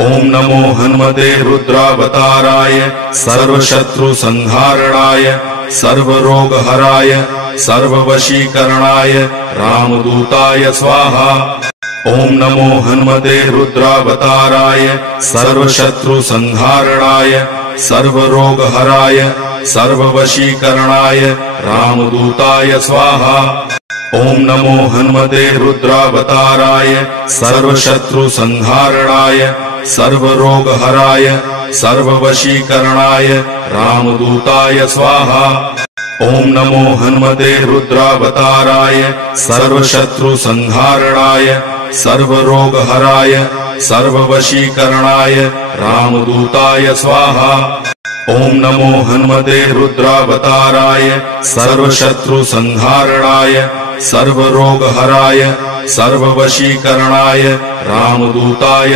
ओम नमो हनुमते रुद्रावताराय सर्वशत्रुसंहारणाय सर्वरोगहराय सर्ववशीकरणाय रामदूताय स्वाहा। ओम नमो हनुमते रुद्रावताराय सर्वशत्रुसंहारणाय सर्वरोगहराय सर्ववशीकरणाय रामदूताय स्वाहा। ओम नमो हनुमते रुद्रावताराय सर्वशत्रुसंहारणाय सर्वरोगहराय सर्ववशीकरणाय रामदूताय स्वाहा। ओम नमो हनुमते रुद्रावताराय सर्वशत्रुसंहारणाय सर्वरोगहराय सर्ववशीकरणाय रामदूताय स्वाहा। ओम नमो हनुमते रुद्रावताराय सर्वशत्रुसंहारणाय सर्वरोगहराय सर्ववशीकरणाय रामदूताय